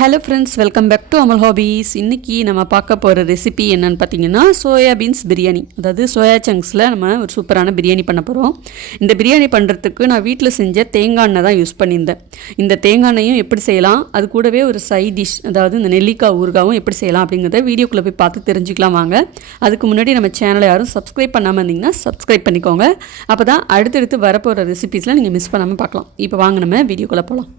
Hello friends, welcome back to Amal hobbies. இன்றைக்கி நம்ம பார்க்க போகிற ரெசிபி என்னென்னு பார்த்தீங்கன்னா சோயா பீன்ஸ் பிரியாணி. அதாவது சோயா சங்க்ஸில் நம்ம ஒரு சூப்பரான பிரியாணி பண்ண போகிறோம். இந்த பிரியாணி பண்ணுறதுக்கு நான் வீட்டில் செஞ்ச தேங்காய் எண்ணெய் தான் யூஸ் பண்ணியிருந்தேன். இந்த தேங்காய் எண்ணெயும் எப்படி செய்யலாம், அது கூடவே ஒரு சைட் டிஷ், அதாவது இந்த நெல்லிக்காய் ஊறுகாவும் எப்படி செய்யலாம் அப்படிங்கிறத வீடியோக்குள்ளே போய் பார்த்து தெரிஞ்சுக்கலாம் வாங்க. அதுக்கு முன்னாடி நம்ம சேனலை யாரும் சப்ஸ்கிரைப் பண்ணாமல் இருந்தீங்கன்னா சப்ஸ்கிரைப் பண்ணிக்கோங்க. அப்போ தான் அடுத்தடுத்து வரப்போகிற ரெசிபீஸ்லாம் நீங்கள் மிஸ் பண்ணாமல் பார்க்கலாம். இப்போ வாங்க நம்ம வீடியோக்குள்ளே போகலாம்.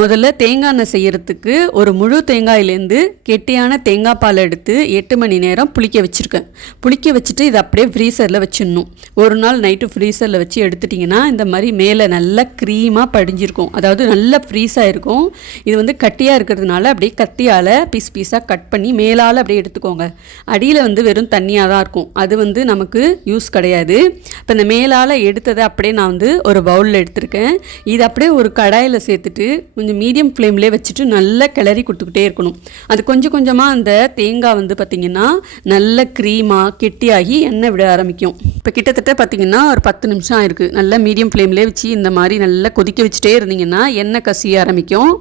முதல்ல தேங்காய் எண்ணெய் செய்கிறதுக்கு ஒரு முழு தேங்காயிலேருந்து கெட்டியான தேங்காய் பால் எடுத்து 8 மணி நேரம் புளிக்க வச்சுருக்கேன். புளிக்க வச்சுட்டு இதை அப்படியே ஃப்ரீசரில் வச்சிடணும். ஒரு நாள் நைட்டு ஃப்ரீசரில் வச்சு எடுத்துட்டிங்கன்னா இந்த மாதிரி மேலே நல்லா க்ரீமாக படிஞ்சிருக்கும், அதாவது நல்லா ஃப்ரீஸாக இருக்கும். இது வந்து கட்டியாக இருக்கிறதுனால அப்படியே கத்தியால் பீஸ் பீஸாக கட் பண்ணி மேலால் அப்படியே எடுத்துக்கோங்க. அடியில் வந்து வெறும் தண்ணியாக தான் இருக்கும், அது வந்து நமக்கு யூஸ் கிடையாது. இப்போ இந்த மேலால் எடுத்ததை அப்படியே நான் வந்து ஒரு பவுலில் எடுத்திருக்கேன். இது அப்படியே ஒரு கடாயில் சேர்த்துட்டு கொஞ்சம் மீடியம் ஃப்ளேம்லேயே வச்சுட்டு நல்லா கிளறி கொடுத்துக்கிட்டே இருக்கணும். அது கொஞ்சம் கொஞ்சமாக அந்த தேங்காய் வந்து பார்த்திங்கன்னா நல்ல க்ரீமாக கெட்டியாகி எண்ணெய் விட ஆரம்பிக்கும். இப்போ கிட்டத்தட்ட பார்த்திங்கன்னா ஒரு 10 நிமிஷம் ஆயிருக்கு. நல்லா மீடியம் ஃப்ளேம்லேயே வச்சு இந்த மாதிரி நல்லா கொதிக்க வச்சுட்டே இருந்தீங்கன்னா எண்ணெய் கசிய ஆரம்பிக்கும்.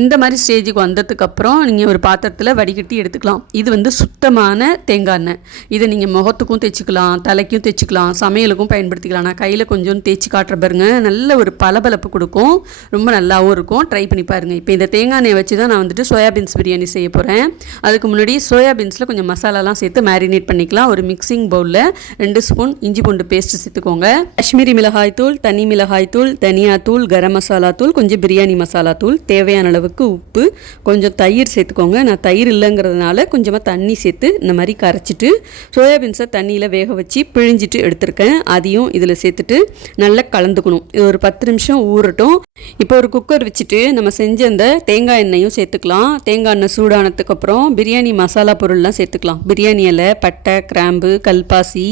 இந்த மாதிரி ஸ்டேஜுக்கு வந்ததுக்கப்புறம் நீங்கள் ஒரு பாத்திரத்தில் வடிகட்டி எடுத்துக்கலாம். இது வந்து சுத்தமான தேங்காய் எண்ணெய். இதை நீங்கள் முகத்துக்கும் தேய்ச்சிக்கலாம், தலைக்கும் தேய்ச்சிக்கலாம், சமையலுக்கும் பயன்படுத்திக்கலாம். நான் கையில் கொஞ்சம் தேய்ச்சி காட்டுற பாருங்க, நல்ல ஒரு பளபளப்பு கொடுக்கும், ரொம்ப நல்லாவும் இருக்கும். ட்ரை பண்ணி பாருங்கள். இப்போ இந்த தேங்காய் எண்ணெயை வச்சு தான் நான் வந்துட்டு சோயாபீன்ஸ் பிரியாணி செய்ய போகிறேன். அதுக்கு முன்னாடி சோயாபீன்ஸில் கொஞ்சம் மசாலாலாம் சேர்த்து மேரினேட் பண்ணிக்கலாம். ஒரு மிக்சிங் பவுலில் 2 ஸ்பூன் இஞ்சி பூண்டு பேஸ்ட்டு சேர்த்துக்கோங்க. காஷ்மீரி மிளகாய் தூள், தனி மிளகாய் தூள், தனியா தூள், கரம் மசாலா தூள், கொஞ்சம் பிரியாணி மசாலா தூள், தேவையான அளவுக்கு உப்பு, கொஞ்சம் தயிர் சேர்த்துக்கோங்க. நான் தயிர் இல்லைங்கிறதுனால கொஞ்சமாக தண்ணி சேர்த்து இந்த மாதிரி கரைச்சிட்டு சோயாபீன்ஸை தண்ணியில் வேக வச்சு பிழிஞ்சிட்டு எடுத்திருக்கேன். அதையும் இதில் சேர்த்துட்டு நல்லா கலந்துக்கணும். இது ஒரு 10 நிமிஷம் ஊறட்டும். இப்போ ஒரு குக்கர் வச்சுட்டு நம்ம செஞ்ச அந்த தேங்காய் எண்ணெயும் சேர்த்துக்கலாம். தேங்காய் எண்ணெய் சூடானதுக்கப்புறம் பிரியாணி மசாலா பொருள்லாம் சேர்த்துக்கலாம். பிரியாணி இலை, பட்டை, கிராம்பு, கல்பாசி,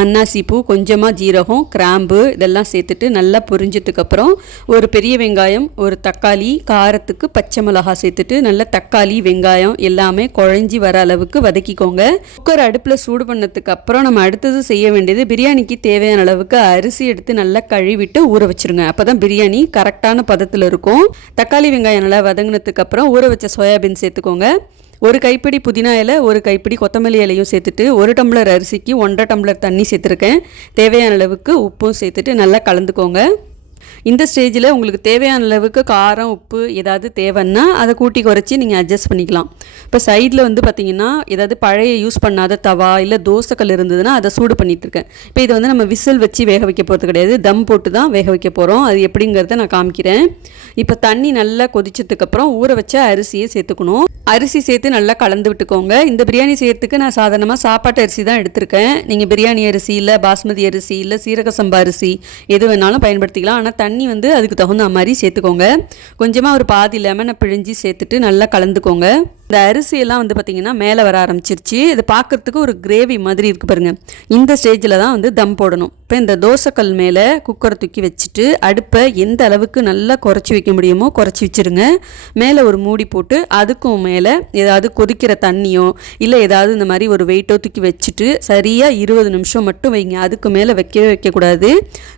அன்னாசி பூ, கொஞ்சமாக ஜீரகம், கிராம்பு இதெல்லாம் சேர்த்துட்டு நல்லா பொரிஞ்சதுக்கப்புறம் ஒரு பெரிய வெங்காயம், ஒரு தக்காளி, காரத்துக்கு பச்சை மிளகாய் சேர்த்துட்டு நல்லா தக்காளி வெங்காயம் எல்லாமே குழஞ்சி வர அளவுக்கு வதக்கிக்கோங்க. குக்கர் அடுப்பில் சூடு பண்ணதுக்கு அப்புறம் நம்ம அடுத்தது செய்ய வேண்டியது பிரியாணிக்கு தேவையான அளவுக்கு அரிசி எடுத்து நல்லா கழுவிட்டு ஊற வச்சுருங்க. அப்போ தான் பிரியாணி கரெக்டான பதத்தில் இருக்கும். தக்காளி வெங்காயம் நல்லா வதங்கினதுக்கு அப்புறம் ஊற வச்ச சோயாபீன் சேர்த்துக்கோங்க. ஒரு கைப்பிடி புதினா இலை, ஒரு கைப்பிடி கொத்தமல்லி இலையும் சேர்த்துட்டு 1 டம்ளர் அரிசிக்கு 1.5 டம்ளர் தண்ணி சேர்த்துருக்கேன். தேவையான அளவுக்கு உப்பும் சேர்த்துட்டு நல்லா கலந்துக்கோங்க. இந்த ஸ்டேஜில் உங்களுக்கு தேவையான அளவுக்கு காரம், உப்பு ஏதாவது தேவைன்னா அதை கூட்டி குறைச்சி நீங்கள் அட்ஜஸ்ட் பண்ணிக்கலாம். இப்போ சைடில் வந்து பார்த்திங்கன்னா ஏதாவது பழைய யூஸ் பண்ணாத தவா இல்லை தோசைக்கல் இருந்ததுன்னா அதை சூடு பண்ணிகிட்ருக்கேன். இப்போ இதை வந்து நம்ம விசில் வச்சு வேக வைக்க போகிறது கிடையாது, தம் போட்டு தான் வேக வைக்க போகிறோம். அது எப்படிங்கிறத நான் காமிக்கிறேன். இப்போ தண்ணி நல்லா கொதிச்சதுக்கப்புறம் ஊற வச்ச அரிசியை சேர்த்துக்கணும். அரிசி சேர்த்து நல்லா கலந்து விட்டுக்கோங்க. இந்த பிரியாணி செய்யறதுக்கு நான் சாதாரணமாக சாப்பாட்டு அரிசி தான் எடுத்திருக்கேன். நீங்கள் பிரியாணி அரிசி இல்லை, பாஸ்மதி அரிசி இல்லை, சீரக சம்பா அரிசி எது வேணாலும் பயன்படுத்திக்கலாம். ஆனால் தண்ணி வந்து அதுக்கு தகுந்த மாதிரி சேர்த்துக்கோங்க. கொஞ்சமாக ஒரு பாதி லெமனை பிழிஞ்சி சேர்த்துட்டு நல்லா கலந்துக்கோங்க. இந்த அரிசியெல்லாம் வந்து பார்த்திங்கன்னா மேலே வர ஆரம்பிச்சிருச்சு. இது பார்க்குறதுக்கு ஒரு கிரேவி மாதிரி இருக்குது பாருங்கள். இந்த ஸ்டேஜில் தான் வந்து தம் போடணும். இப்போ இந்த தோசைக்கல் மேலே குக்கரை தூக்கி வச்சுட்டு அடுப்பை எந்த அளவுக்கு நல்லா குறைச்சி வைக்க முடியுமோ குறைச்சி வச்சுருங்க. மேலே ஒரு மூடி போட்டு அதுக்கும் மேலே ஏதாவது கொதிக்கிற தண்ணியோ இல்லை ஏதாவது இந்த மாதிரி ஒரு வெயிட்டோ தூக்கி வச்சுட்டு சரியாக 20 நிமிஷம் மட்டும் வைங்க. அதுக்கு மேலே வைக்கவே வைக்கக்கூடாது.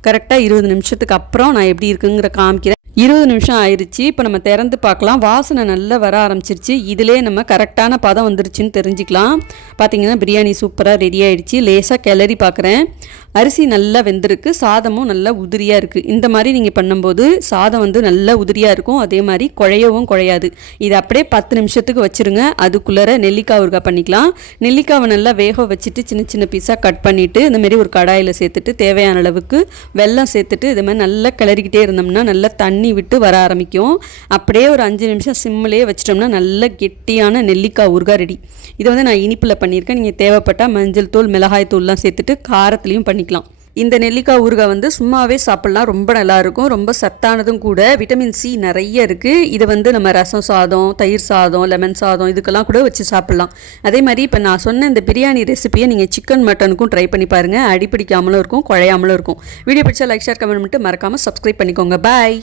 கரெக்டாக 20 நிமிஷத்துக்கு அப்புறம் நான் எப்படி இருக்குங்கிற காமிக்கிறேன். 20 நிமிஷம் ஆயிடுச்சு. இப்போ நம்ம திறந்து பார்க்கலாம். வாசனை நல்லா வர ஆரம்பிச்சிருச்சு. இதிலே நம்ம கரெக்டான பதம் வந்துருச்சுன்னு தெரிஞ்சுக்கலாம். பார்த்திங்கன்னா பிரியாணி சூப்பராக ரெடி ஆகிடுச்சு. லேசாக கிளறி பார்க்குறேன். அரிசி நல்லா வெந்திருக்கு, சாதமும் நல்லா உதிரியாக இருக்குது. இந்த மாதிரி நீங்கள் பண்ணும்போது சாதம் வந்து நல்லா உதிரியாக இருக்கும், அதே மாதிரி குழையவும் குழையாது. இது அப்படியே 10 நிமிஷத்துக்கு வச்சுருங்க. அதுக்குள்ளே நெல்லிக்காய் ஊறுகாய் பண்ணிக்கலாம். நெல்லிக்காவை நல்லா வேக வச்சுட்டு சின்ன சின்ன பீஸாக கட் பண்ணிவிட்டு இந்தமாரி ஒரு கடாயில் சேர்த்துட்டு தேவையான அளவுக்கு வெல்லம் சேர்த்துட்டு இது மாதிரி நல்லா கிளறிக்கிட்டே இருந்தோம்னா நல்லா தண்ணி விட்டு வர ஆரம்பிக்கும். அப்படியே ஒரு 5 நிமிஷம் சிம்மிலே வச்சிட்டோம்னா நல்ல கெட்டியான நெல்லிக்காய் ஊறுகாய் ரெடி. இதை வந்து நான் இனிப்பில் பண்ணியிருக்கேன். நீங்கள் தேவைப்பட்டால் மஞ்சள் தூள், மிளகாய் தூள்லாம் சேர்த்துட்டு காரத்துலேயும் பண்ணிக்கலாம். இந்த நெல்லிக்காய் ஊறுகாய் வந்து சும்மாவே சாப்பிட்லாம், ரொம்ப நல்லாயிருக்கும், ரொம்ப சத்தானதும் கூட. விட்டமின் சி நிறைய இருக்குது. இதை வந்து நம்ம ரசம் சாதம், தயிர் சாதம், லெமன் சாதம் இதுக்கெல்லாம் கூட வச்சு சாப்பிட்லாம். அதே மாதிரி இப்போ நான் சொன்ன இந்த பிரியாணி ரெசிபியை நீங்கள் சிக்கன் மட்டனுக்கும் ட்ரை பண்ணி பாருங்கள். அடிப்பிடிக்காமலும் இருக்கும், குழையாமலும் இருக்கும். வீடியோ பிடிச்சா லைக், ஷேர், கமெண்ட் பண்ணிட்டு மறக்காமல் சப்ஸ்கிரைப் பண்ணிக்கோங்க. பாய்.